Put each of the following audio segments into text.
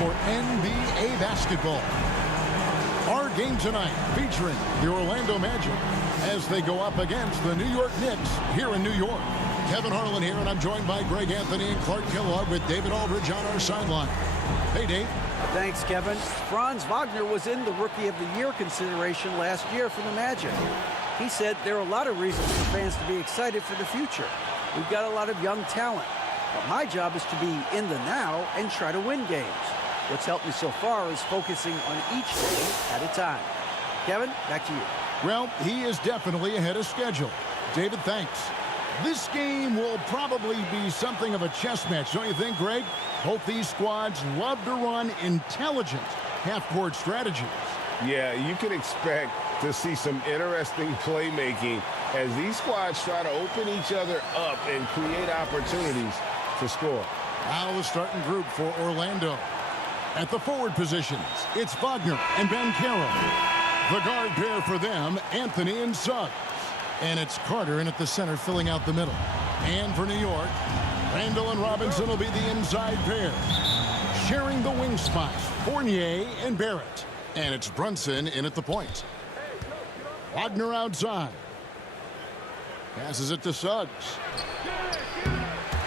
for NBA basketball. Our game tonight featuring the Orlando Magic as they go up against the New York Knicks here in New York. Kevin Harlan here, and I'm joined by Greg Anthony and Clark Kellogg with David Aldridge on our sideline. Hey, Dave. Thanks, Kevin. Franz Wagner was in the Rookie of the Year consideration last year for the Magic. He said there are a lot of reasons for fans to be excited for the future. We've got a lot of young talent, but my job is to be in the now and try to win games. What's helped me so far is focusing on each day at a time. Kevin, back to you. Well, he is definitely ahead of schedule. David, thanks. This game will probably be something of a chess match, don't you think, Greg? Both these squads love to run intelligent half-court strategies. Yeah, you can expect to see some interesting playmaking as these squads try to open each other up and create opportunities to score. Now the starting group for Orlando. At the forward positions, it's Wagner and Banchero. The guard pair for them, Anthony and Suggs. And it's Carter in at the center filling out the middle. And for New York, Randall and Robinson will be the inside pair. Sharing the wing spots, Fournier and Barrett. And it's Brunson in at the point. Wagner outside. Passes it to Suggs.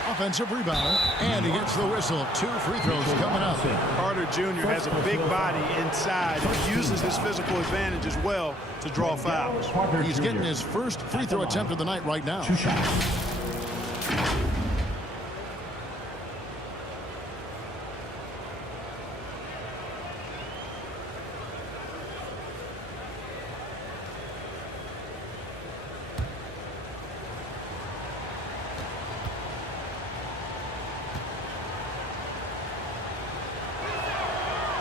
Offensive rebound, and he gets the whistle. 2 free throws coming up. Carter Jr. has a big body inside and uses his physical advantage as well to draw fouls. He's getting his first free throw attempt of the night right now. 2 shots.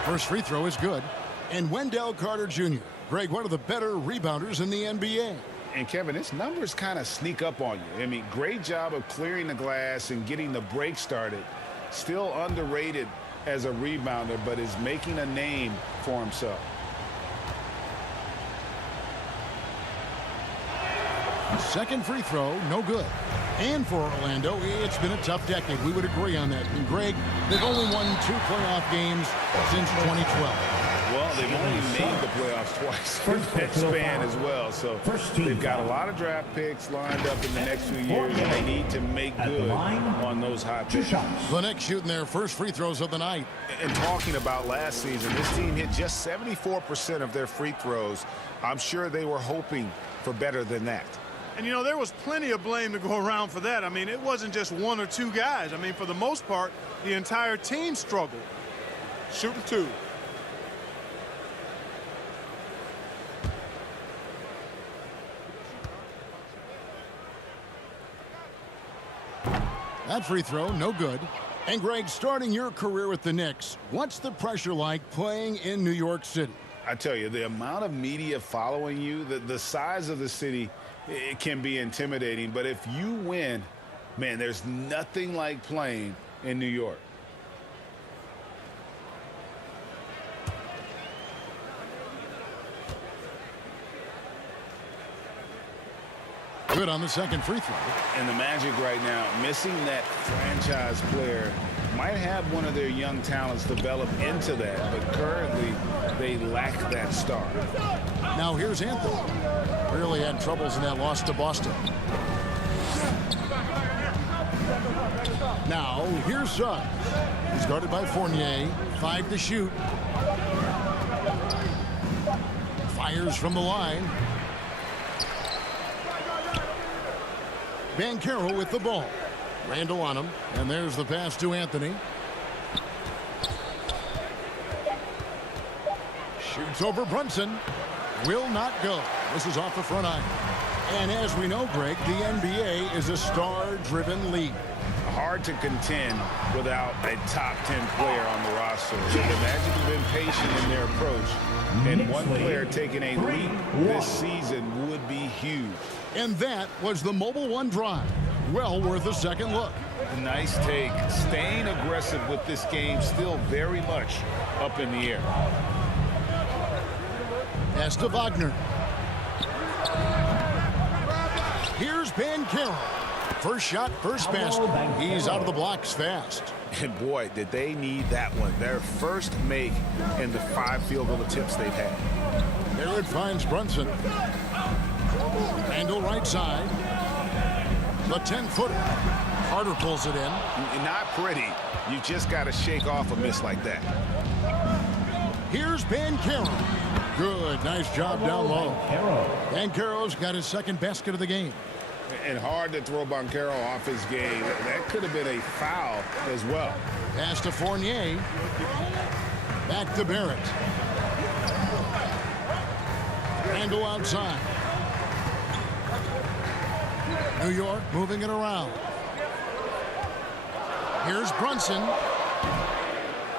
First free throw is good. And Wendell Carter Jr. Greg, one of the better rebounders in the NBA. And, Kevin, his numbers kind of sneak up on you. I mean, great job of clearing the glass and getting the break started. Still underrated as a rebounder, but is making a name for himself. Second free throw, no good. And for Orlando, it's been a tough decade. We would agree on that. And Greg, they've only won 2 playoff games since 2012. Well, they've only made the playoffs twice in that span as well. So they've got a lot of draft picks lined up in the next few years, and they need to make good on those hot picks. The Knicks shooting their first free throws of the night. And talking about last season, this team hit just 74% of their free throws. I'm sure they were hoping for better than that. And, you know, there was plenty of blame to go around for that. I mean, it wasn't just 1 or 2 guys. I mean, for the most part, the entire team struggled. Shooting 2. That free throw, no good. And Greg, starting your career with the Knicks, what's the pressure like playing in New York City? I tell you, the amount of media following you, the size of the city, it can be intimidating. But if you win, man, there's nothing like playing in New York. Good on the second free throw. And the Magic right now, missing that franchise player, might have one of their young talents develop into that, but currently they lack that star. Now here's Anthony. Really had troubles in that loss to Boston. Now here's Suggs. He's guarded by Fournier. 5 to shoot. Fires from the line. Banchero with the ball. Randall on him. And there's the pass to Anthony. Shoots over Brunson. Will not go. This is off the front iron. And as we know, Greg, the NBA is a star-driven league. Hard to contend without a top 10 player on the roster. So the Magic have been patient in their approach. And one player taking a leap this season would be huge. And that was the Mobile One drive. Well worth a second look. Nice take. Staying aggressive with this game, still very much up in the air. Pass to Wagner. Here's Banchero. First shot, first basket. He's out of the blocks fast. And boy, did they need that one. Their first make in the 5 field goal attempts they've had. There it finds Brunson. Randall right side. The 10-footer. Carter pulls it in. Not pretty. You just got to shake off a miss like that. Here's Banchero. Good, nice job down low. Banchero's got his second basket of the game. And hard to throw Banchero off his game. That could have been a foul as well. Pass to Fournier. Back to Barrett. Randall outside. New York moving it around. Here's Brunson.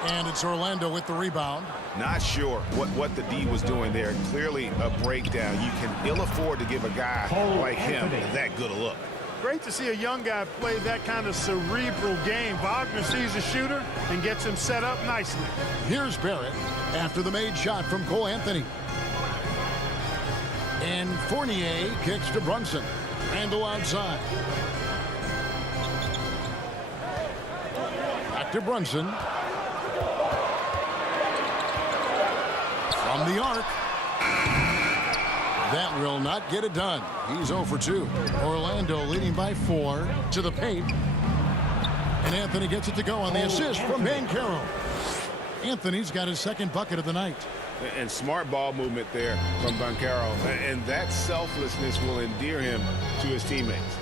And it's Orlando with the rebound. Not sure what the D was doing there. Clearly a breakdown. You can ill afford to give a guy like him that good a look. Great to see a young guy play that kind of cerebral game. Wagner sees a shooter and gets him set up nicely. Here's Barrett after the made shot from Cole Anthony. And Fournier kicks to Brunson. Randall outside. Back to Brunson. From the arc. That will not get it done. He's 0 for 2. Orlando leading by 4 to the paint. And Anthony gets it to go on the assist from Banchero. Anthony's got his second bucket of the night. And smart ball movement there from Banchero. And that selflessness will endear him to his teammates.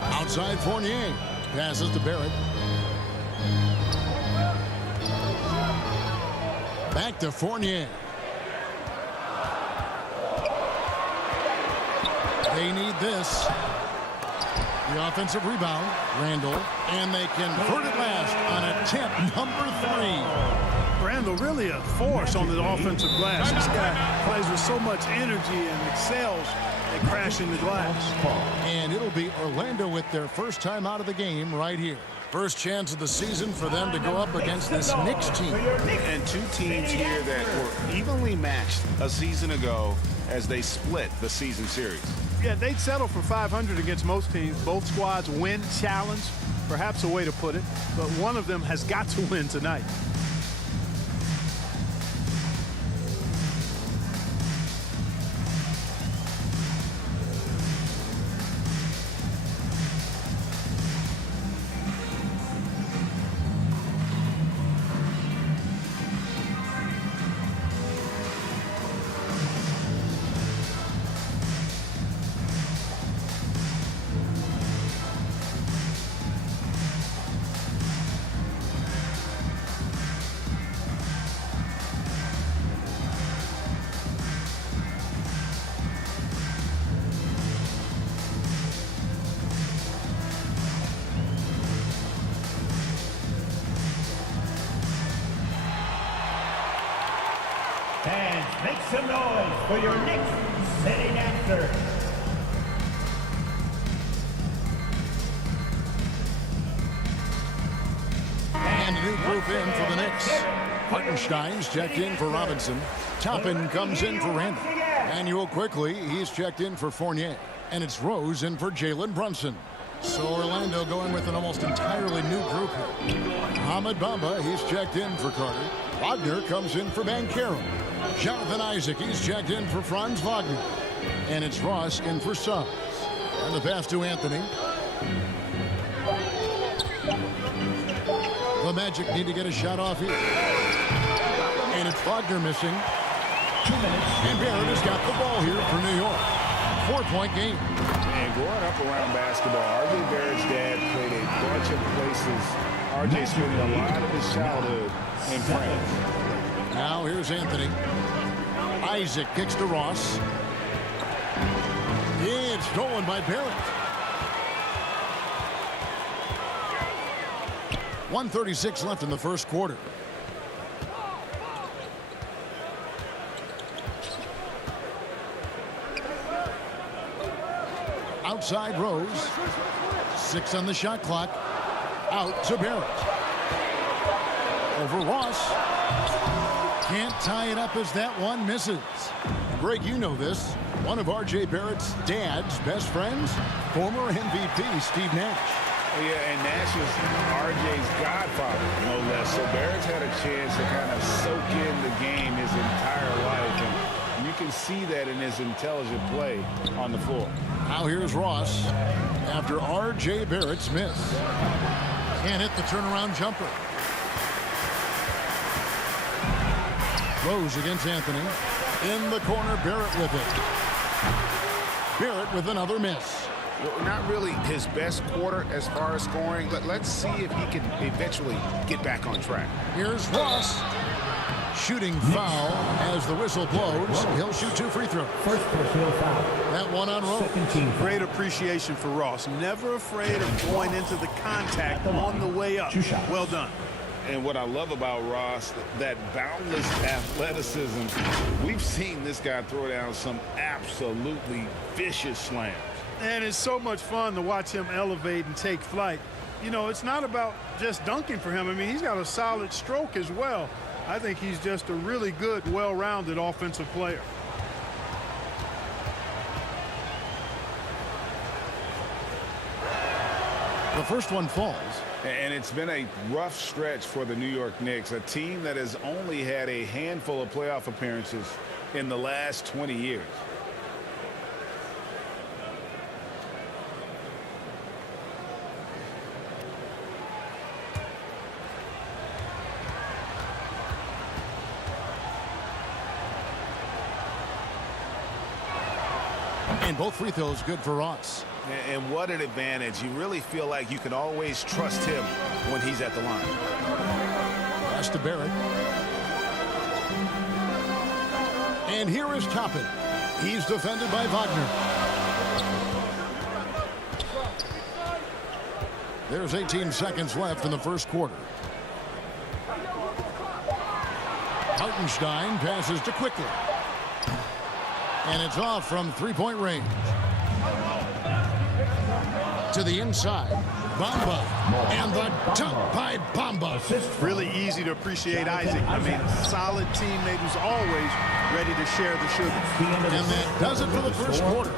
Outside Fournier. Passes to Barrett. Back to Fournier. They need this. The offensive rebound, Randall, and they convert it last on attempt number 3. Randall really a force on the offensive glass. This guy plays with so much energy and excels at crashing the glass. And it'll be Orlando with their first time out of the game right here. First chance of the season for them to go up against this Knicks team. And 2 teams here that were evenly matched a season ago as they split the season series. Yeah, they'd settle for 500 against most teams. Both squads win challenge, perhaps a way to put it, but one of them has got to win tonight. Fans, make some noise for your Knicks sitting after. And a new group in for the Knicks. Hartenstein's checked in for Robinson. Toppin comes in for Randall. Manuel quickly, he's checked in for Fournier. And it's Rose in for Jalen Brunson. So Orlando going with an almost entirely new group here. Hamid Bamba, he's checked in for Carter. Wagner comes in for Banchero. Jonathan Isaac, he's checked in for Franz Wagner. And it's Ross in for Suggs. And the pass to Anthony. The Magic need to get a shot off here. And it's Wagner missing. 2 minutes. And Barrett has got the ball here for New York. 4-point game. And growing up around basketball, R.J. Barrett's dad played a bunch of places. R.J. spending a lot of his childhood in France. Now here's Anthony. Isaac kicks to Ross. It's stolen by Barrett. 1:36 left in the first quarter. Outside Rose. 6 on the shot clock. Out to Barrett. Over Ross. Can't tie it up as that one misses. Greg, you know this. One of R.J. Barrett's dad's best friends, former MVP Steve Nash. Yeah, and Nash is RJ's godfather, no less. So Barrett's had a chance to kind of soak in the game his entire life. And you can see that in his intelligent play on the floor. Now here's Ross after R.J. Barrett's miss. Can't hit the turnaround jumper. Rose against Anthony. In the corner, Barrett with it. Barrett with another miss. Well, not really his best quarter as far as scoring, but let's see if he can eventually get back on track. Here's Ross. Shooting foul as the whistle blows. He'll shoot 2 free throws. First personal foul. That one on Rose. Second team foul. Great appreciation for Ross. Never afraid of going into the contact on the way up. 2 shots. Well done. And what I love about Ross, that boundless athleticism. We've seen this guy throw down some absolutely vicious slams. And it's so much fun to watch him elevate and take flight. You know, it's not about just dunking for him. I mean, he's got a solid stroke as well. I think he's just a really good, well-rounded offensive player. The first one falls. And it's been a rough stretch for the New York Knicks, a team that has only had a handful of playoff appearances in the last 20 years. And both free throws good for Ross. And what an advantage. You really feel like you can always trust him when he's at the line. Pass to Barrett. And here is Toppin. He's defended by Wagner. There's 18 seconds left in the first quarter. Hartenstein passes to Quickly. And it's off from three-point range. To the inside. Bamba. And the dunk by Bamba. Really easy to appreciate Isaac. I mean, solid teammate who's always ready to share the sugar. And that does it for the first quarter.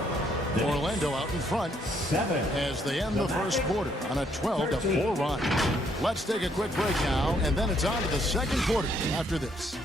Orlando out in front 7 as they end the first quarter on a 12-4 run. Let's take a quick break now, and then it's on to the second quarter after this.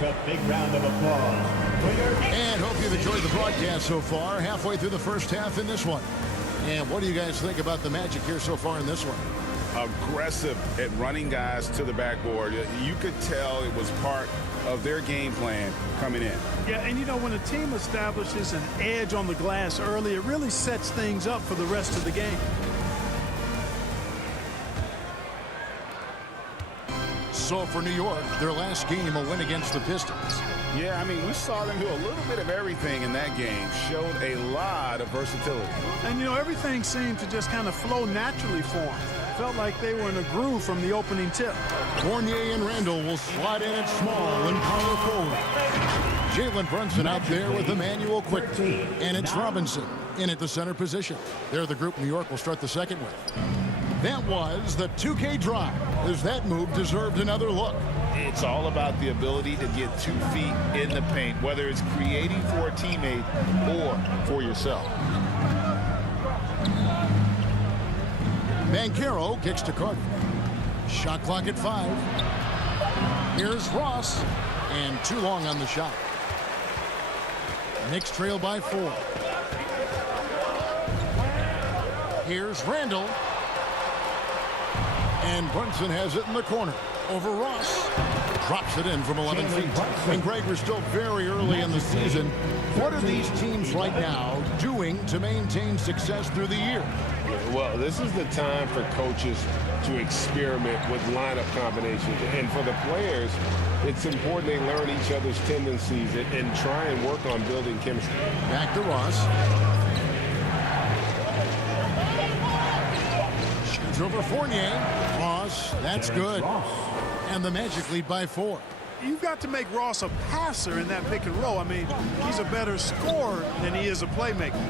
That's a big round of applause for your Knicks. And hope you've enjoyed the broadcast so far. Halfway through the first half in this one. And what do you guys think about the Magic here so far in this one? Aggressive at running guys to the backboard. You could tell it was part of their game plan coming in. Yeah, and you know, when a team establishes an edge on the glass early, it really sets things up for the rest of the game. So for New York, their last game, a win against the Pistons. Yeah, I mean, we saw them do a little bit of everything in that game. Showed a lot of versatility. And, you know, everything seemed to just kind of flow naturally for them. Felt like they were in a groove from the opening tip. Fournier and Randall will slide in at small and power forward. Jalen Brunson out there with Emmanuel Quickly. And it's Robinson in at the center position. They're the group New York will start the second with. That was the 2K drive, as that move deserved another look. It's all about the ability to get 2 feet in the paint, whether it's creating for a teammate or for yourself. Banchero kicks to Carter. Shot clock at 5. Here's Ross, and too long on the shot. Knicks trail by 4. Here's Randall. And Brunson has it in the corner over Ross. Drops it in from 11 feet. And Greg, we're still very early in the season. What are these teams right now doing to maintain success through the year? Well, this is the time for coaches to experiment with lineup combinations. And for the players, it's important they learn each other's tendencies and try and work on building chemistry. Back to Ross. Shoots over Fournier. Ross, that's good. And the Magic lead by 4. you've got to make Ross a passer in that pick and roll. I mean, he's a better scorer than he is a playmaker.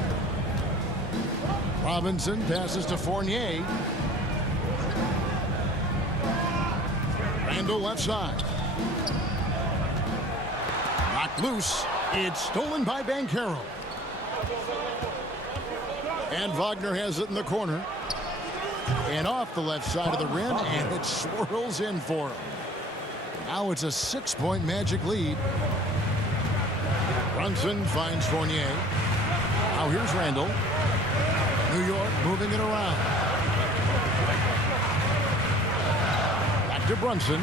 Robinson passes to Fournier. Randall left side. Knocked loose. It's stolen by Banchero. And Wagner has it in the corner. And off the left side of the rim, and it swirls in for him. Now it's a 6-point Magic lead. Brunson finds Fournier. Now here's Randall. New York moving it around. Back to Brunson.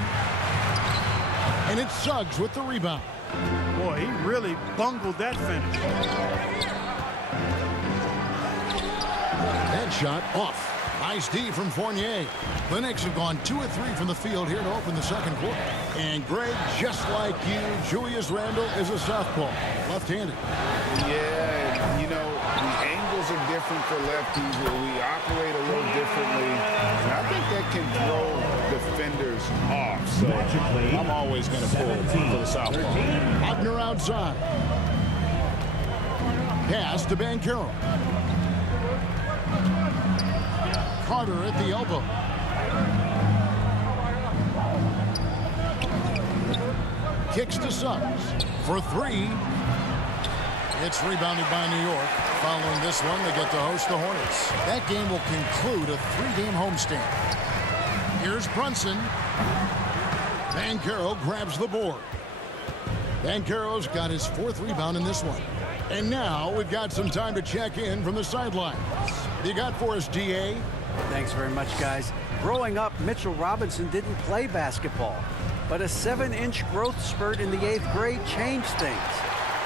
And it's Suggs with the rebound. Boy, he really bungled that finish. Head shot off. Nice D from Fournier. The Knicks have gone 2 of 3 from the field here to open the second quarter. And Greg, just like you, Julius Randle is a southpaw, left-handed. Yeah, you know, the angles are different for lefties. We operate a little differently. And I think that can throw defenders off. So I'm always going to pull for the southpaw. Wagner outside. Pass to Banchero. Carter at the elbow. Kicks to Suggs for 3. It's rebounded by New York. Following this one, they get to host the Hornets. That game will conclude a 3-game homestand. Here's Brunson. Banchero grabs the board. Banchero's got his 4th rebound in this one. And now we've got some time to check in from the sidelines. You got for us, DA? Thanks very much, guys. Growing up, Mitchell Robinson didn't play basketball, but a 7-inch growth spurt in the 8th grade changed things.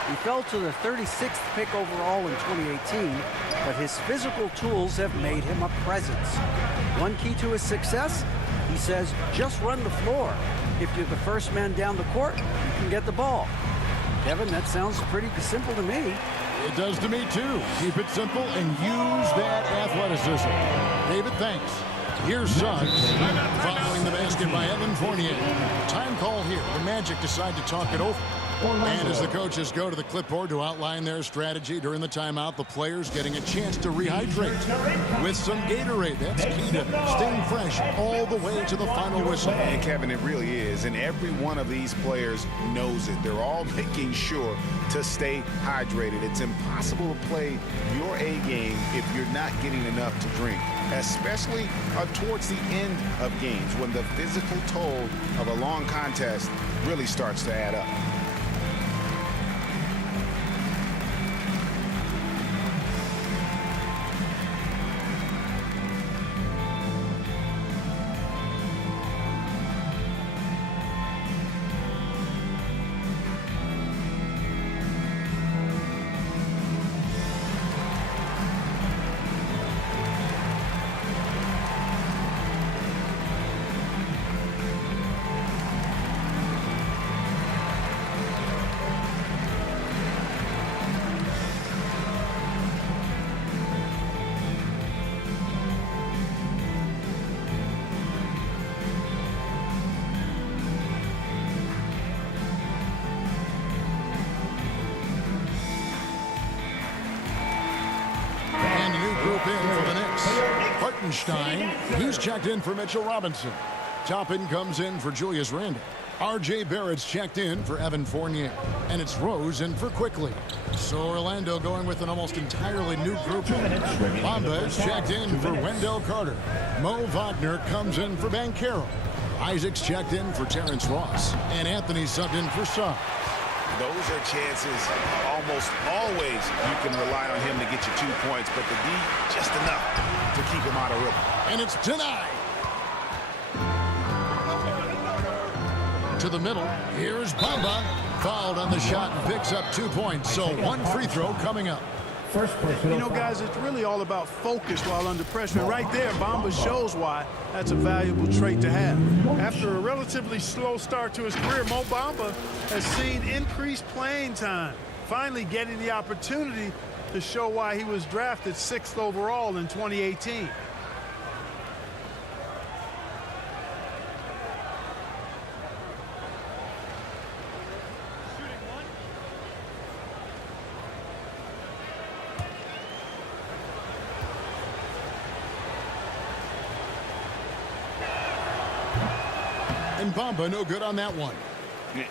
He fell to the 36th pick overall in 2018, but his physical tools have made him a presence. One key to his success, he says, just run the floor. If you're the first man down the court, you can get the ball. Kevin, that sounds pretty simple to me. It does to me, too. Keep it simple and use that athleticism. David, thanks. Here's Suggs. Following the basket by Evan Fournier. Time call here. The Magic decide to talk it over. And as the coaches go to the clipboard to outline their strategy during the timeout, the players getting a chance to rehydrate with some Gatorade. That's key to staying fresh all the way to the final whistle. And Kevin, it really is. And every one of these players knows it. They're all making sure to stay hydrated. It's impossible to play your A game if you're not getting enough to drink, especially towards the end of games when the physical toll of a long contest really starts to add up. He's checked in for Mitchell Robinson. Toppin comes in for Julius Randle. R.J. Barrett's checked in for Evan Fournier. And it's Rose in for Quickly. So Orlando going with an almost entirely new group. Bamba is checked in for Wendell Carter. Mo Wagner comes in for Banchero. Isaac's checked in for Terrence Ross. And Anthony subbed in for Suggs. Those are chances almost always you can rely on him to get you 2 points, but the D just enough to keep him out of rhythm. And it's denied. To the middle. Here's Bamba. Fouled on the shot and picks up 2 points. So 1 free throw coming up. You know, guys, it's really all about focus while under pressure. And right there, Bamba shows why that's a valuable trait to have. After a relatively slow start to his career, Mo Bamba has seen increased playing time, finally getting the opportunity to show why he was drafted 6th overall in 2018. And Bamba no good on that one.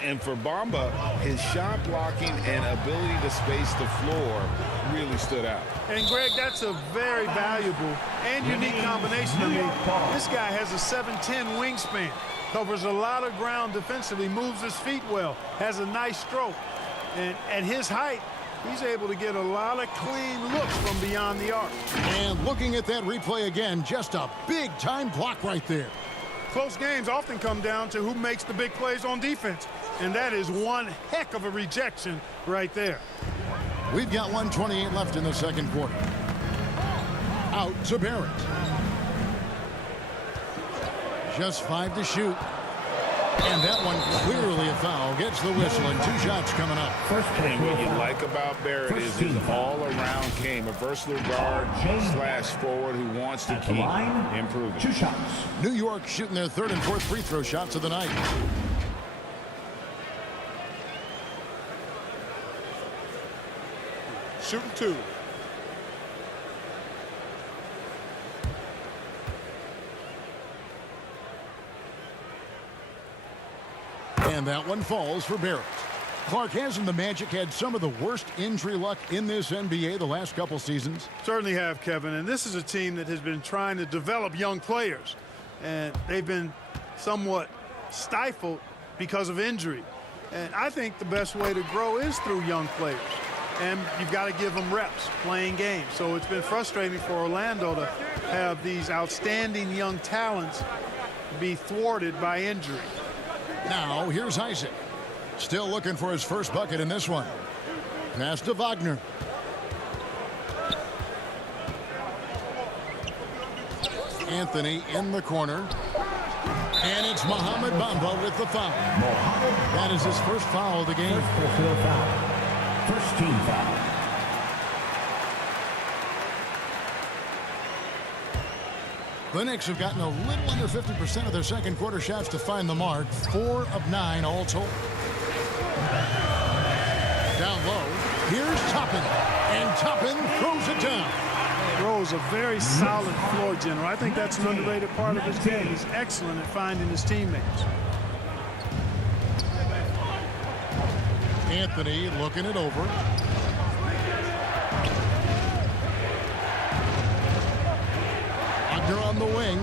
And for Bamba, his shot blocking and ability to space the floor really stood out. And, Greg, that's a very valuable and unique combination. I mean, this guy has a 7'10" wingspan, covers a lot of ground defensively, moves his feet well, has a nice stroke. And at his height, he's able to get a lot of clean looks from beyond the arc. And looking at that replay again, just a big-time block right there. Close games often come down to who makes the big plays on defense, and that is one heck of a rejection right there. We've got 1:28 left in the second quarter. Out to Barrett. Just 5 to shoot. And that one clearly a foul. Gets the whistle, and 2 shots coming up. And what you like about Barrett is his all-around game. A versatile guard / forward who wants to keep improving. 2 shots. New York shooting their 3rd and 4th free throw shots of the night. Shooting 2. And that one falls for Barrett. Clark, hasn't the Magic had some of the worst injury luck in this NBA the last couple seasons? Certainly have, Kevin. And this is a team that has been trying to develop young players. And they've been somewhat stifled because of injury. And I think the best way to grow is through young players. And you've got to give them reps, playing games. So it's been frustrating for Orlando to have these outstanding young talents be thwarted by injury. Now, here's Isaac. Still looking for his first bucket in this one. Pass to Wagner. Anthony in the corner. And it's Mohamed Bamba with the foul. That is his first foul of the game. First team foul. The Knicks have gotten a little under 50% of their second quarter shots to find the mark. 4 of 9 all told. Down low. Here's Toppin. And Toppin throws it down. Rose, a very solid floor general. I think that's an underrated part of his game. He's excellent at finding his teammates. Anthony looking it over. Wagner on the wing.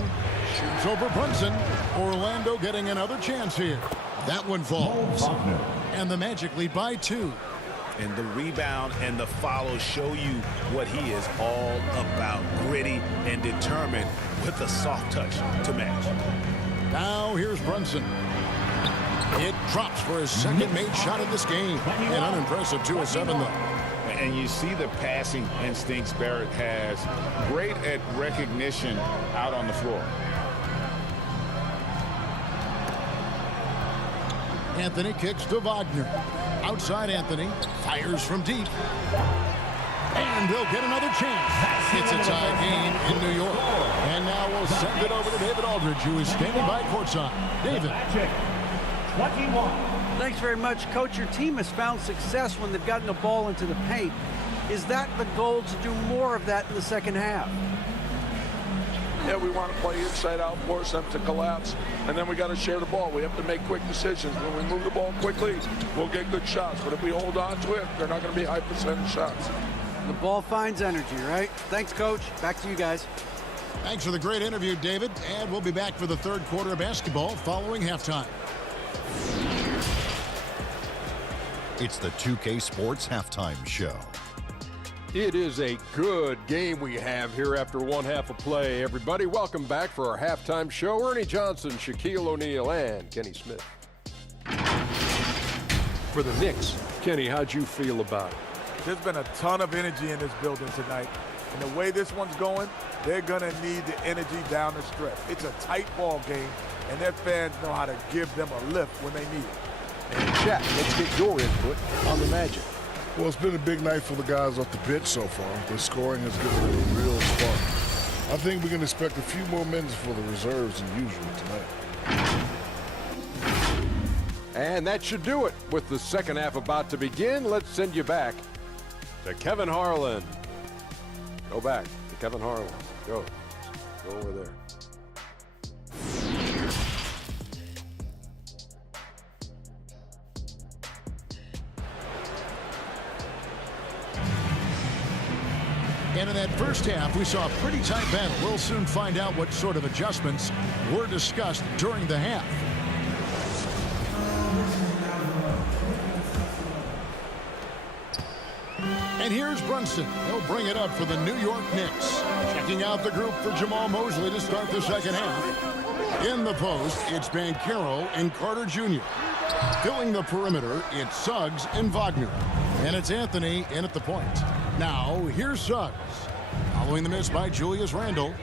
Shoots over Brunson. Orlando getting another chance here. That one falls. And the Magic lead by 2. And the rebound and the follow show you what he is all about. Gritty and determined with a soft touch to match. Now here's Brunson. It drops for his second made shot of this game. An unimpressive 2 of 7 though. And you see the passing instincts Barrett has. Great at recognition out on the floor. Anthony kicks to Wagner. Outside Anthony. Fires from deep. And they'll get another chance. It's a tie game in New York. And now we'll send it over to David Aldridge, who is standing by courtside. David. 21. Thanks very much, Coach. Your team has found success when they've gotten the ball into the paint. Is that the goal, to do more of that in the second half? Yeah, we want to play inside out, force them to collapse, and then we got to share the ball. We have to make quick decisions. When we move the ball quickly, we'll get good shots. But if we hold on to it, they're not going to be high percentage shots. The ball finds energy, right? Thanks, Coach. Back to you guys. Thanks for the great interview, David. And we'll be back for the third quarter of basketball following halftime. It's the 2K Sports Halftime Show. It is a good game we have here after one half of play. Everybody, welcome back for our halftime show. Ernie Johnson, Shaquille O'Neal, and Kenny Smith. For the Knicks, Kenny, how'd you feel about it? There's been a ton of energy in this building tonight. And the way this one's going, they're going to need the energy down the stretch. It's a tight ball game, and their fans know how to give them a lift when they need it. And Shaq, let's get your input on the Magic. Well, it's been a big night for the guys off the bench so far. The scoring has given them a real spark. I think we can expect a few more minutes for the reserves than usual tonight. And that should do it. With the second half about to begin, let's send you back to Kevin Harlan. Go back to Kevin Harlan. Go over there. And in that first half, we saw a pretty tight battle. We'll soon find out what sort of adjustments were discussed during the half. And here's Brunson. He'll bring it up for the New York Knicks. Checking out the group for Jamal Mosley to start the second half. In the post, it's Banchero and Carter Jr. Filling the perimeter, it's Suggs and Wagner. And it's Anthony in at the point. Now, here's Suggs. Following the miss by Julius Randle.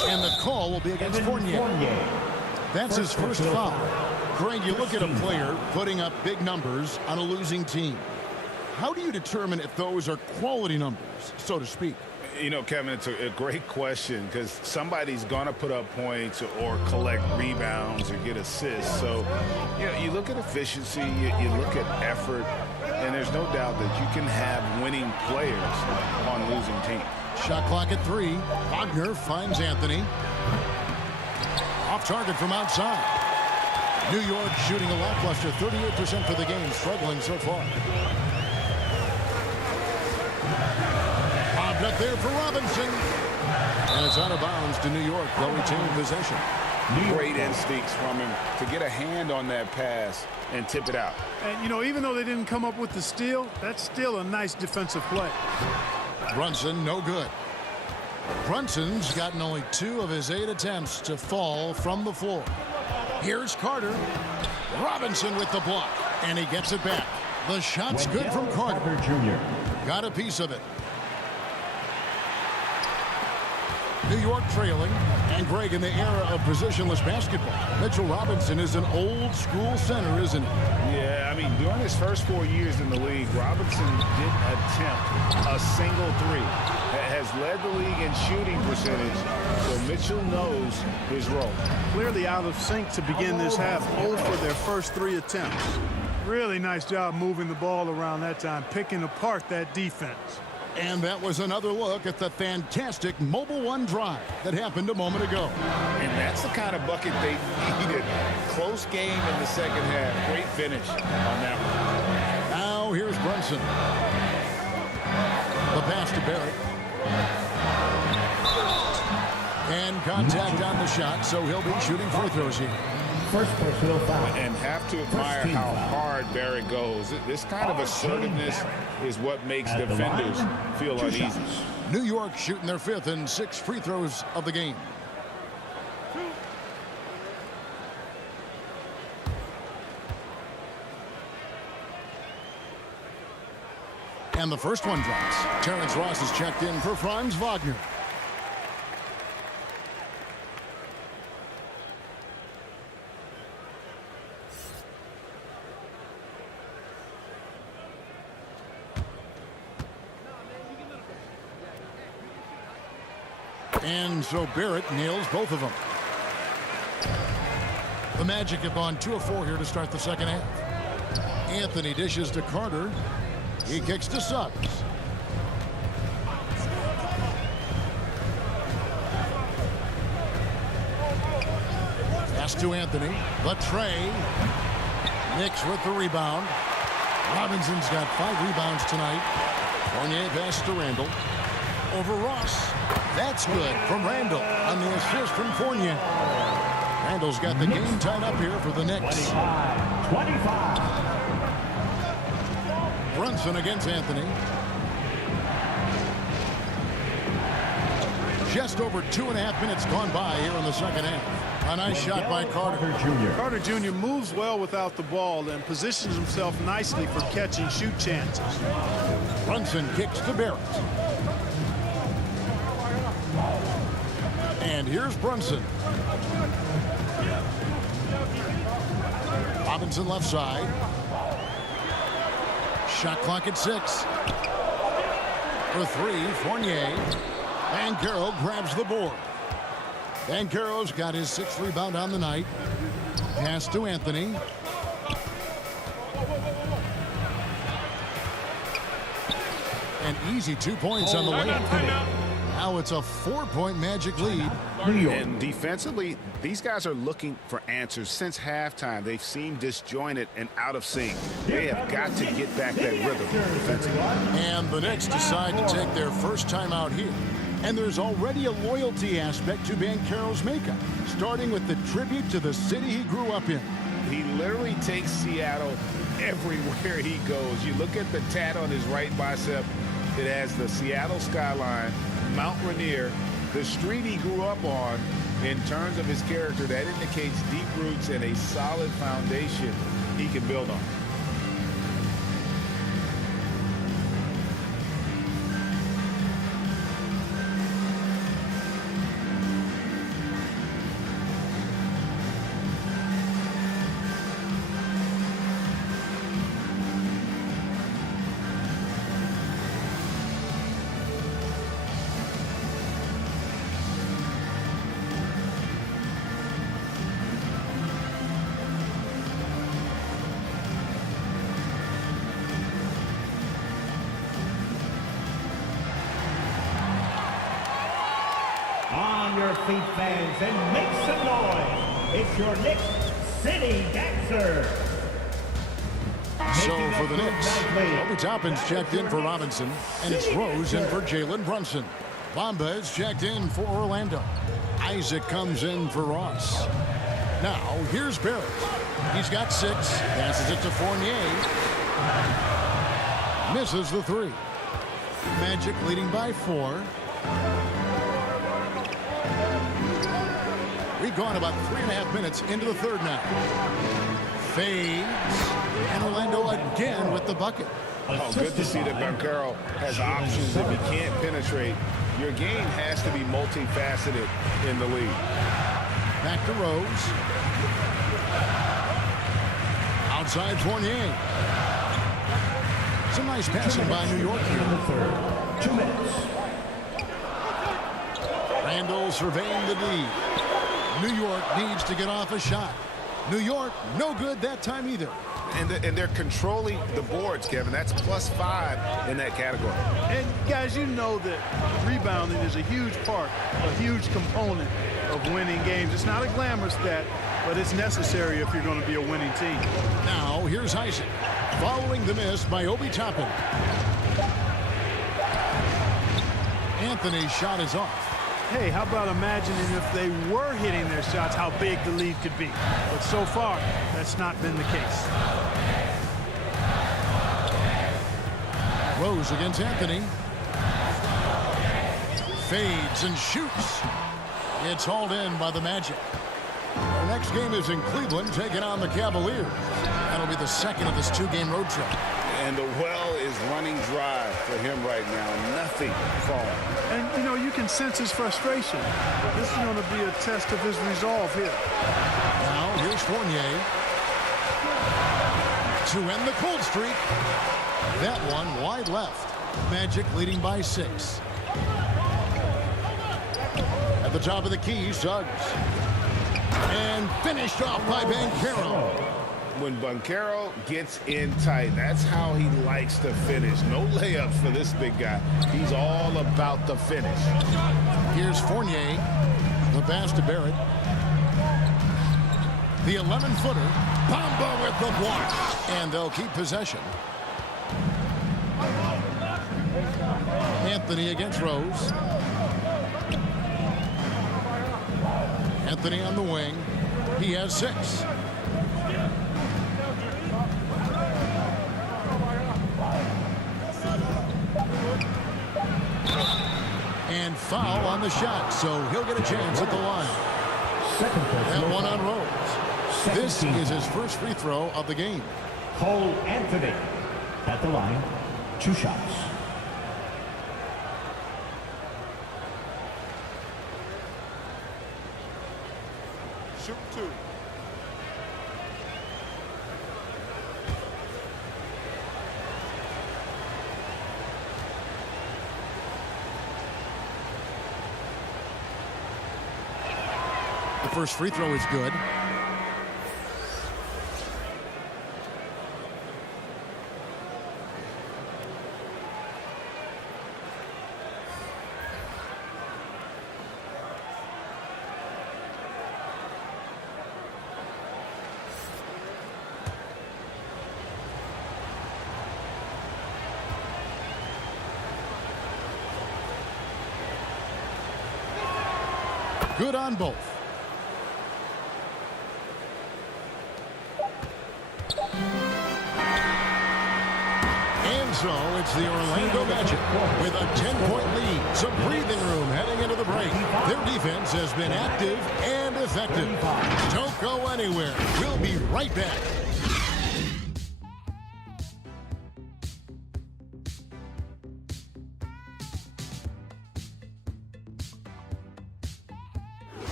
And the call will be against Fournier. That's his first foul. Greg, you look at a player putting up big numbers on a losing team. How do you determine if those are quality numbers, so to speak? You know, Kevin, it's a great question because somebody's going to put up points or collect rebounds or get assists. So, you know, you look at efficiency, you look at effort, and there's no doubt that you can have winning players on losing teams. Shot clock at 3. Wagner finds Anthony. Off target from outside. New York shooting a lackluster 38% for the game, struggling so far. Bobbed up there for Robinson. And it's out of bounds to New York. They'll retain possession. Great instincts from him to get a hand on that pass and tip it out. And, you know, even though they didn't come up with the steal, that's still a nice defensive play. Brunson, no good. Brunson's gotten only 2 of his 8 attempts to fall from the floor. Here's Carter. Robinson with the block, and he gets it back. The shot's good from Carter. Got a piece of it. New York trailing, and Greg, in the era of positionless basketball, Mitchell Robinson is an old-school center, isn't he? Yeah, I mean, during his first 4 years in the league, Robinson didn't attempt a single three. Has led the league in shooting percentage, so Mitchell knows his role. Clearly out of sync to begin this half, 0 for their first 3 attempts. Really nice job moving the ball around that time, picking apart that defense. And that was another look at the fantastic Mobile One drive that happened a moment ago. And that's the kind of bucket they needed. Close game in the second half. Great finish on that one. Now here's Brunson. The pass to Barrett. And contact on the shot, so he'll be shooting free throws here. First personal foul. And have to admire how hard Barrett goes. This kind of assertiveness is what makes defenders feel uneasy. New York shooting their 5th and 6th free throws of the game. And the first one drops. Terrence Ross is checked in for Franz Wagner. And so Barrett nails both of them. The Magic have gone 2 of 4 here to start the second half. Anthony dishes to Carter. He kicks to Suggs. Pass to Anthony. The tray. Knicks with the rebound. Robinson's got 5 rebounds tonight. Fournier pass to Randle. Over Ross. That's good from Randle on the assist from Fournier. Randle's got the game tied up here for the Knicks. 25. Brunson against Anthony. Just over 2.5 minutes gone by here in the second half. A nice shot by Carter. Carter Jr. moves well without the ball and positions himself nicely for catch and shoot chances. Brunson kicks to Barrett. And here's Brunson. Robinson left side. Shot clock at 6. For 3, Fournier. Banchero grabs the board. Banchero's got his 6th rebound on the night. Pass to Anthony. An easy 2 points on the way. Now it's a 4-point Magic lead. And defensively, these guys are looking for answers since halftime. They've seemed disjointed and out of sync. They have got to get back that rhythm defensively. And the Knicks decide to take their first time out here. And there's already a loyalty aspect to Banchero's makeup, starting with the tribute to the city he grew up in. He literally takes Seattle everywhere he goes. You look at the tat on his right bicep. It has the Seattle skyline, Mount Rainier, the street he grew up on. In terms of his character, that indicates deep roots and a solid foundation he can build on. On your feet, fans, and make some noise. It's your Knicks City Dancer. So for the Knicks, Obi Toppin's checked in for Robinson, and it's Rose in for Jalen Brunson. Bamba is checked in for Orlando. Isaac comes in for Ross. Now, here's Barrett. He's got 6, passes it to Fournier. Misses the 3. Magic leading by 4. We've gone about 3.5 minutes into the third now. Fades. And Orlando again with the bucket. Oh, good to see that Banchero has options if he can't penetrate. Your game has to be multifaceted in the league. Back to Rose. Outside Fournier. Some nice passing by New York here. 2 minutes. Randall surveying the D. New York needs to get off a shot. New York, no good that time either. And they're controlling the boards, Kevin. That's +5 in that category. And guys, you know that rebounding is a huge part, a huge component of winning games. It's not a glamorous stat, but it's necessary if you're going to be a winning team. Now, here's Isaac, following the miss by Obi Toppin. Anthony's shot is off. Hey, how about imagining if they were hitting their shots, how big the lead could be. But so far, that's not been the case. Rose against Anthony. Fades and shoots. It's hauled in by the Magic. The next game is in Cleveland, taking on the Cavaliers. That'll be the second of this 2-game road trip. And the well is running dry for him right now. Nothing falling. And, you know, you can sense his frustration. This is going to be a test of his resolve here. Now, here's Fournier. To end the cold streak. That one wide left. Magic leading by 6. At the top of the key, Suggs. And finished off by Banchero. When Banchero gets in tight, that's how he likes to finish. No layups for this big guy. He's all about the finish. Here's Fournier. The pass to Barrett. The 11-footer. Bamba with the block. And they'll keep possession. Anthony against Rose. Anthony on the wing. He has 6. And foul on the shot, so he'll get a chance at the line. That one on Rose. This is his first free throw of the game. Cole Anthony at the line. 2 shots. Shoot 2. The first free throw is good. good on both. And so it's the Orlando Magic with a 10-point lead. Some breathing room heading into the break. Their defense has been active and effective. Don't go anywhere. We'll be right back.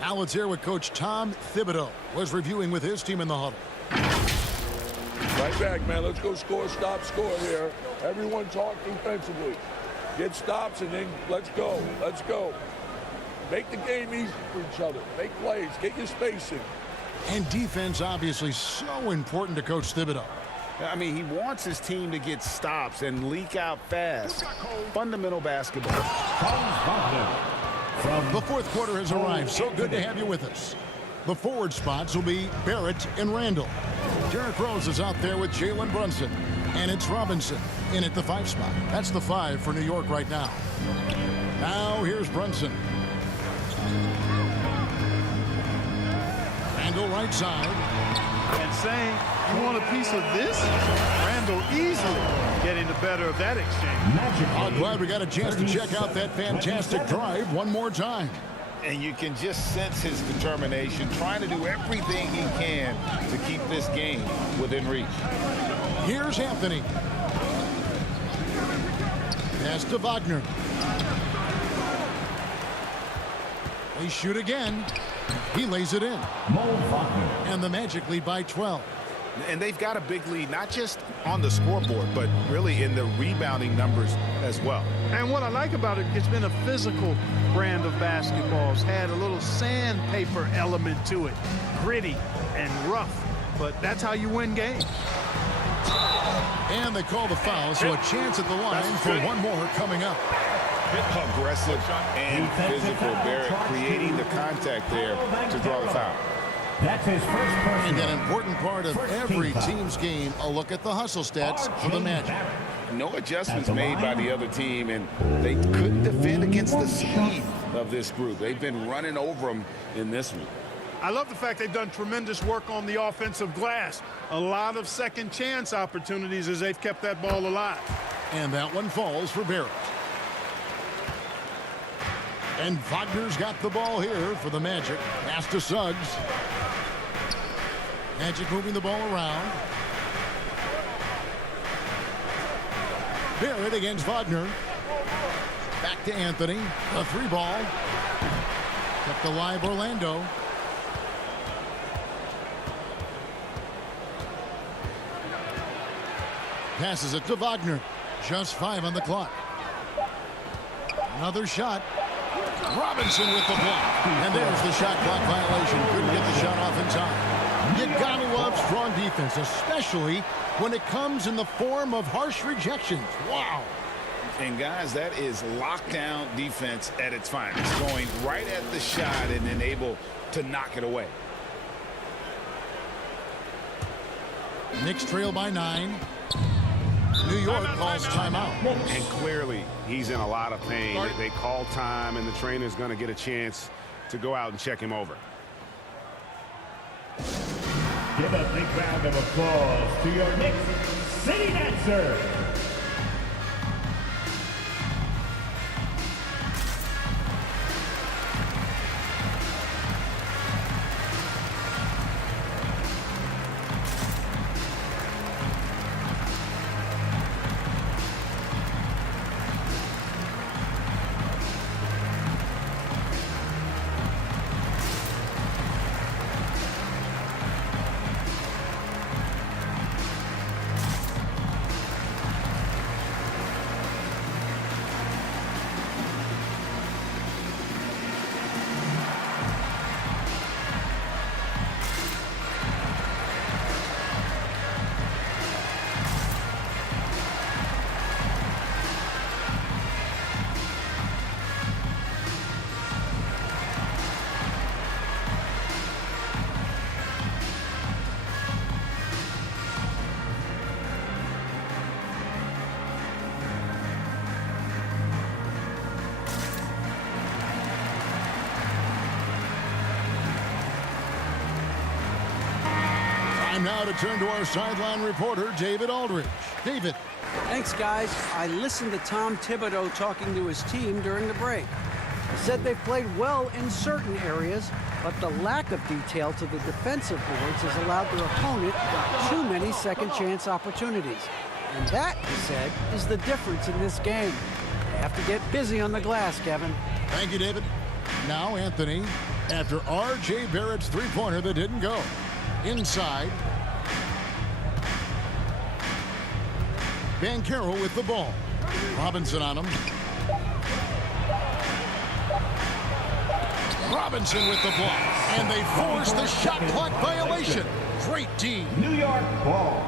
Now let's hear what Coach Tom Thibodeau was reviewing with his team in the huddle. Right back, man. Let's go score, stop, score here. Everyone talk defensively. Get stops and then let's go. Let's go. Make the game easy for each other. Make plays. Get your spacing. And defense obviously so important to Coach Thibodeau. I mean, he wants his team to get stops and leak out fast. Fundamental basketball. The fourth quarter has arrived. So good to have you with us. The forward spots will be Barrett and Randall. Derrick Rose is out there with Jalen Brunson. And it's Robinson in at the 5 spot. That's the 5 for New York right now. Now here's Brunson. Randall right side. And saying you want a piece of this? Randall easily getting the better of that exchange. I'm glad we got a chance to check out that fantastic drive one more time. And you can just sense his determination, trying to do everything he can to keep this game within reach. Here's Anthony. Pass to Wagner. They shoot again. He lays it in. And the Magic lead by 12. And they've got a big lead, not just on the scoreboard, but really in the rebounding numbers as well. And what I like about it, it's been a physical brand of basketball. It's had a little sandpaper element to it. Gritty and rough. But that's how you win games. And they call the foul, so a chance at the line for one more coming up. Aggressive and physical. Barrett creating the contact there to draw the foul. That's his first person. And an important part of every team's game, a look at the hustle stats for the Magic. No adjustments made by the other team, and they couldn't defend against the speed of this group. They've been running over them in this one. I love the fact they've done tremendous work on the offensive glass. A lot of second chance opportunities as they've kept that ball alive. And that one falls for Barrett. And Wagner's got the ball here for the Magic. Pass to Suggs. Magic moving the ball around. Barrett against Wagner. Back to Anthony. A 3-ball. Kept alive Orlando. Passes it to Wagner. Just 5 on the clock. Another shot. Robinson with the block. And there's the shot clock violation. Couldn't get the shot off in time. You gotta love strong defense, especially when it comes in the form of harsh rejections. Wow. And guys, that is lockdown defense at its finest. Going right at the shot and then able to knock it away. Knicks trail by 9. New York calls timeout. And clearly, he's in a lot of pain. They call time, and the trainer's going to get a chance to go out and check him over. Give a big round of applause to your Knicks City Dancer. now to turn to our sideline reporter, David Aldridge. David. Thanks, guys. I listened to Tom Thibodeau talking to his team during the break. He said they've played well in certain areas, but the lack of detail to the defensive boards has allowed their opponent too many second-chance opportunities. And that, he said, is the difference in this game. They have to get busy on the glass, Kevin. Thank you, David. Now, Anthony, after R.J. Barrett's three-pointer that didn't go. Inside. Banchero with the ball. Robinson on him. Robinson with the block. And they force the shot clock violation. Great D. New York ball.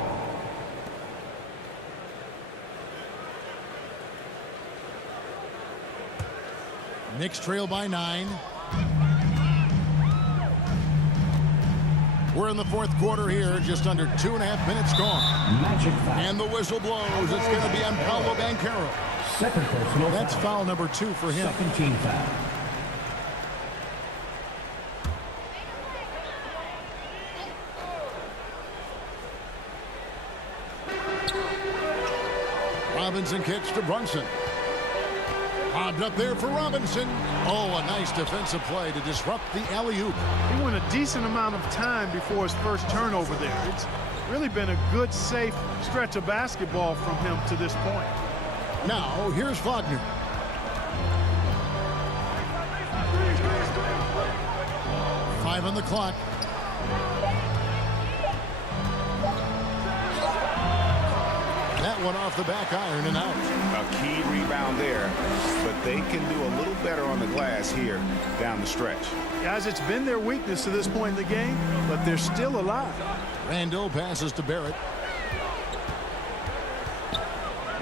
Knicks trail by 9. We're in the fourth quarter here, just under 2.5 minutes gone. And the whistle blows. It's going to be on Paolo Banchero. Second personal. That's foul number 2 for him. Second team foul. Robinson kicks to Brunson. Bobbed up there for Robinson. Oh, a nice defensive play to disrupt the alley-oop. He went a decent amount of time before his first turnover there. It's really been a good, safe stretch of basketball from him to this point. Now, here's Wagner. Five on the clock. That one off the back iron and out. A key rebound there, but they can do a little better on the glass here down the stretch. Guys, it's been their weakness to this point in the game, but they're still alive. Randall passes to Barrett.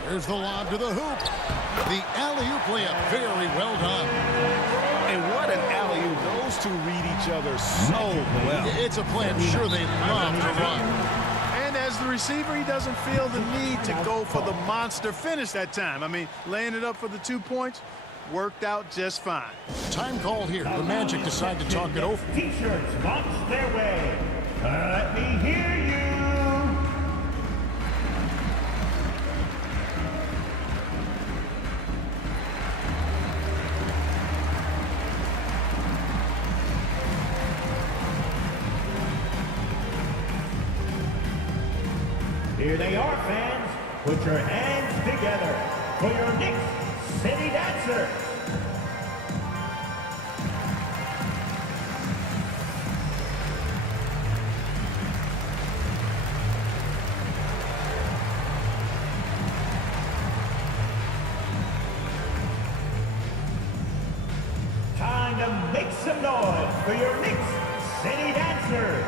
Here's the lob to the hoop. The alley-oop layup, very well done. And what an alley-oop. Those two read each other so well. It's a play I'm sure they love to run. And as the receiver, he doesn't feel the need to go for the monster finish that time. I mean, laying it up for the 2 points worked out just fine. Time called here. The Magic decide to talk it over. T-shirts launch their way. Let me hear you. Here they are, fans. Put your hands together for your Knicks City Dancer. Time to make some noise for your Knicks City Dancer.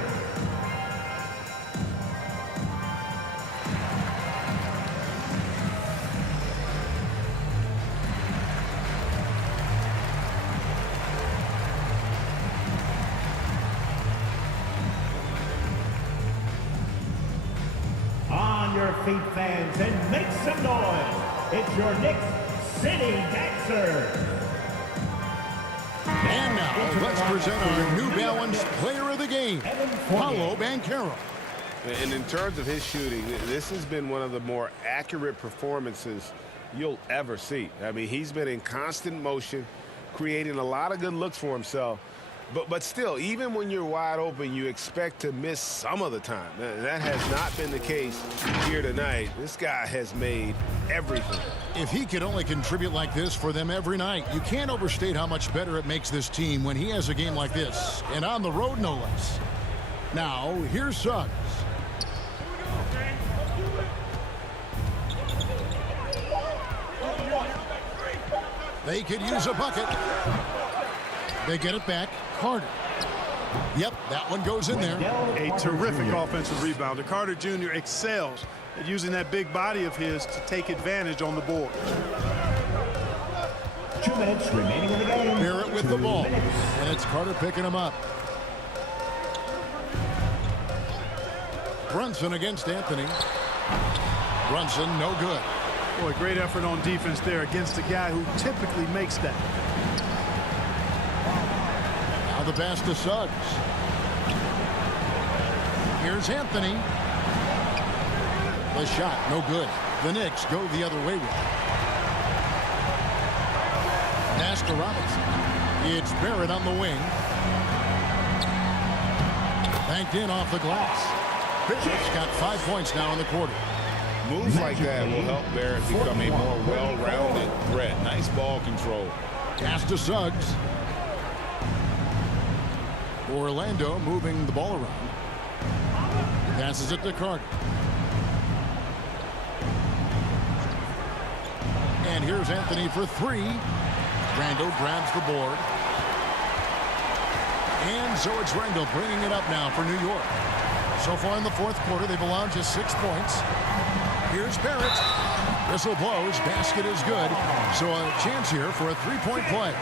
Your feet, fans, and make some noise. It's your Knicks City Dancer. And now, let's present our New Balance Player of the Game, Paolo Banchero. And in terms of his shooting, this has been one of the more accurate performances you'll ever see. I mean, he's been in constant motion, creating a lot of good looks for himself. But still, even when you're wide open, you expect to miss some of the time. That has not been the case here tonight. This guy has made everything. If he could only contribute like this for them every night, you can't overstate how much better it makes this team when he has a game like this, and on the road no less. Now, here's Suggs. They could use a bucket. They get it back. Carter. Yep, that one goes in there. A terrific offensive rebounder. Carter Jr. excels at using that big body of his to take advantage on the board. 2 minutes remaining in the game. Barrett with the ball. And it's Carter picking him up. Brunson against Anthony. Brunson, no good. Boy, great effort on defense there against a guy who typically makes that. Now the pass to Suggs. Here's Anthony. The shot, no good. The Knicks go the other way with it. Pass to Robinson. It's Barrett on the wing. Banked in off the glass. Barrett's got 5 points now in the quarter. Moves like that will help Barrett become a more well-rounded threat. Nice ball control. Pass to Suggs. Orlando moving the ball around. Passes it to Carter. And here's Anthony for three. Randall grabs the board. And so it's Randall bringing it up now for New York. So far in the fourth quarter, they've allowed just 6 points. Here's Barrett. Whistle blows. Basket is good. So a chance here for a three-point play.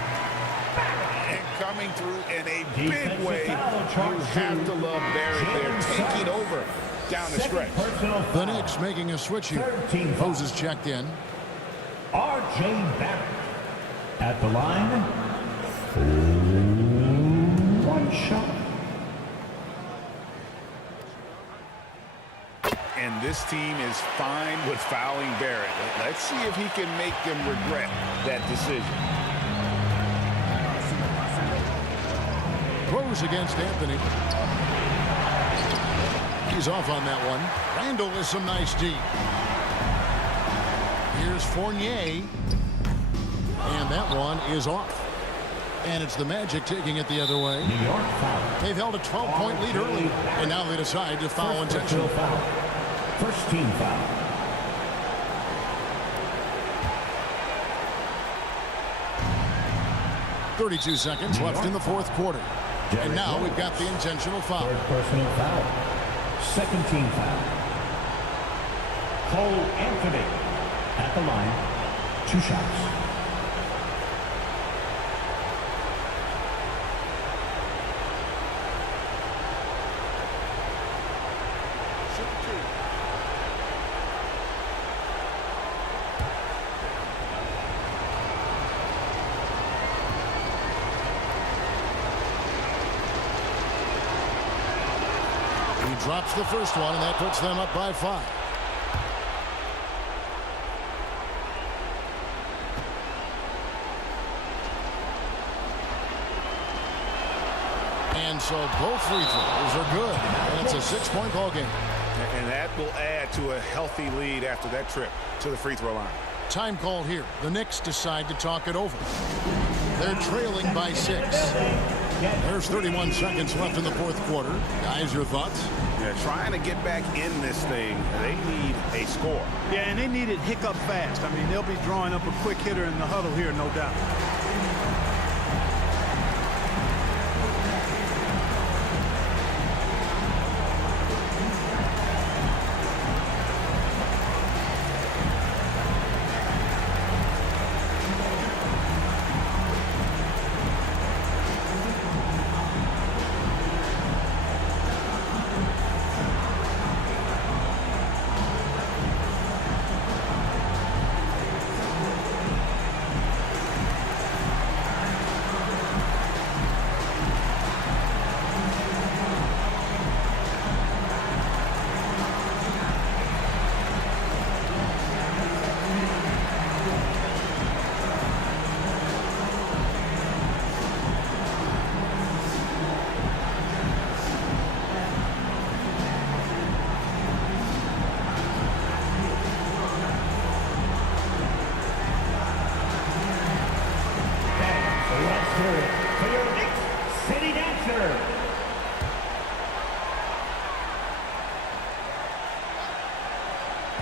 And coming through in a big way. You have to love Barrett there, taking over down the stretch. The Knicks making a switch here. Moses checked in. R.J. Barrett at the line. 1 shot. And this team is fine with fouling Barrett. Let's see if he can make them regret that decision. Rose against Anthony. He's off on that one. Randall with some nice D. Here's Fournier. And that one is off. And it's the Magic taking it the other way. They've held a 12-point lead early, and now they decide to foul intentionally. First team foul. .32 seconds left in the fourth quarter. And now we've got the intentional foul. Third personal foul. Second team foul. Cole Anthony at the line. 2 shots. Drops the first one, and that puts them up by 5. And so both free throws are good. And it's a 6-point ball game. And that will add to a healthy lead after that trip to the free throw line. Time called here. The Knicks decide to talk it over. They're trailing by 6. There's 31 seconds left in the fourth quarter. Guys, your thoughts? Yeah, trying to get back in this thing, they need a score. Yeah, and they need it hiccup fast. I mean, they'll be drawing up a quick hitter in the huddle here, no doubt.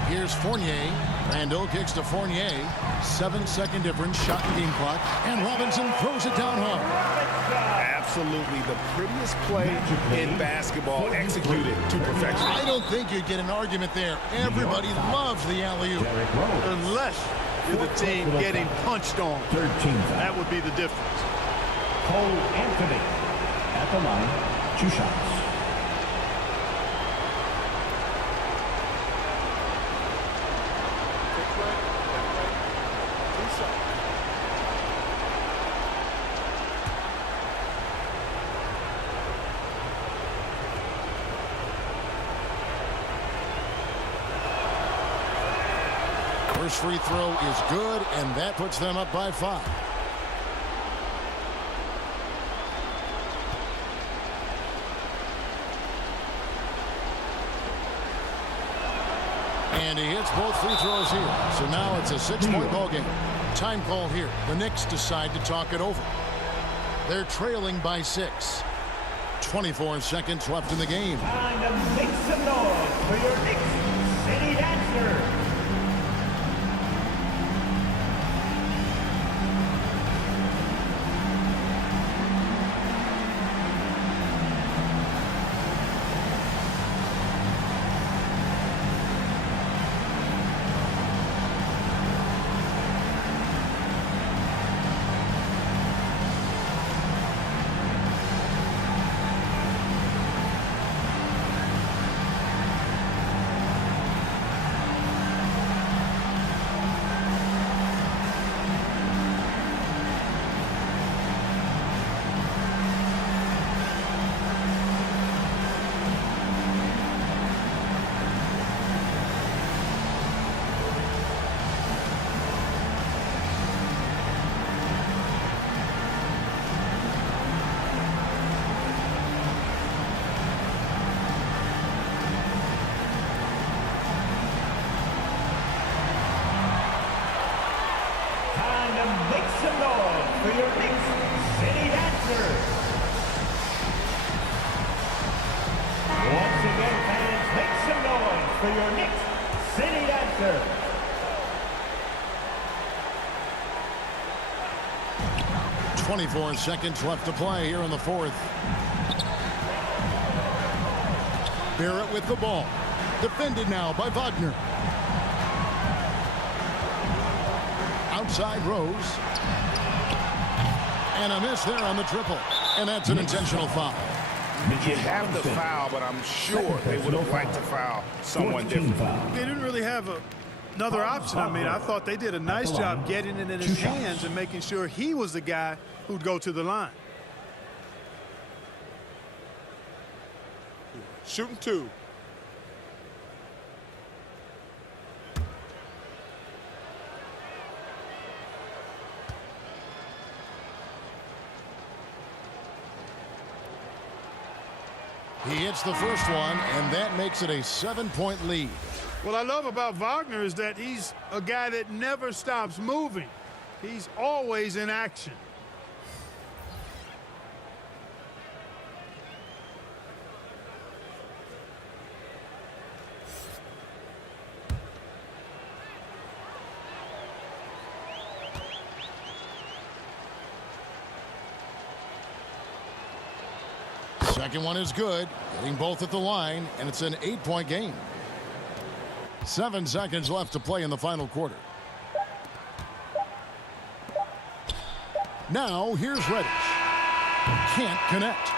Here's Fournier. Randall kicks to Fournier. 7-second difference, shot and game clock. And Robinson throws it down hard. Absolutely the prettiest play in basketball, executed to perfection. I don't think you'd get an argument there. Everybody loves the alley-oop. Unless you're the team getting punched on. That would be the difference. Cole Anthony at the line. 2 shots. First free throw is good, and that puts them up by 5. And he hits both free throws here. So now it's a 6-point ball game. Time call here. The Knicks decide to talk it over. They're trailing by 6. 24 seconds left in the game. Time to make some noise for your Knicks City Dancer. Make some noise for your Knicks City Dancer. Once again, fans, make some noise for your Knicks City Dancer. .24 seconds left to play here in the 4th. Barrett with the ball. Defended now by Wagner. Outside Rose. And a miss there on the triple. And that's an intentional foul. You have the foul, but I'm sure they would have liked to foul someone different. They didn't really have another option. I mean, I thought they did a nice job getting it in his hands and making sure he was the guy who'd go to the line. Shooting 2. He hits the first one, and that makes it a 7-point lead. What I love about Wagner is that he's a guy that never stops moving. He's always in action. Second one is good, hitting both at the line, and it's an 8-point game. 7 seconds left to play in the final quarter. Now here's Reddish. Can't connect.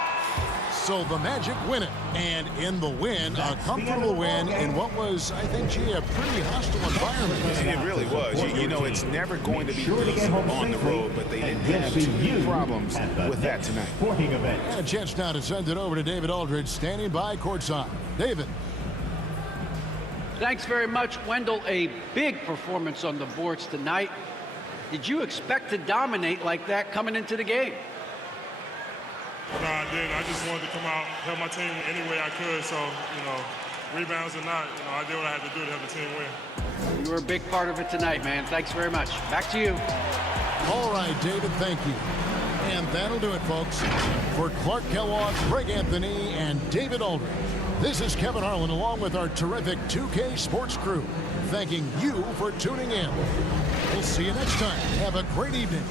So the Magic win it, and in the win, a comfortable win in what was, I think, gee, a pretty hostile environment. It really was. You know, it's never going to be easy on the road, but they didn't have too many problems with that tonight. And a chance now to send it over to David Aldridge, standing by courtside. David. Thanks very much, Wendell. A big performance on the boards tonight. Did you expect to dominate like that coming into the game? No, I didn't. I just wanted to come out, help my team any way I could. So, you know, rebounds or not, you know, I did what I had to do to help the team win. You were a big part of it tonight, man. Thanks very much. Back to you. All right, David, thank you. And that'll do it, folks. For Clark Kellogg, Greg Anthony, and David Aldridge, this is Kevin Harlan along with our terrific 2K Sports crew, thanking you for tuning in. We'll see you next time. Have a great evening.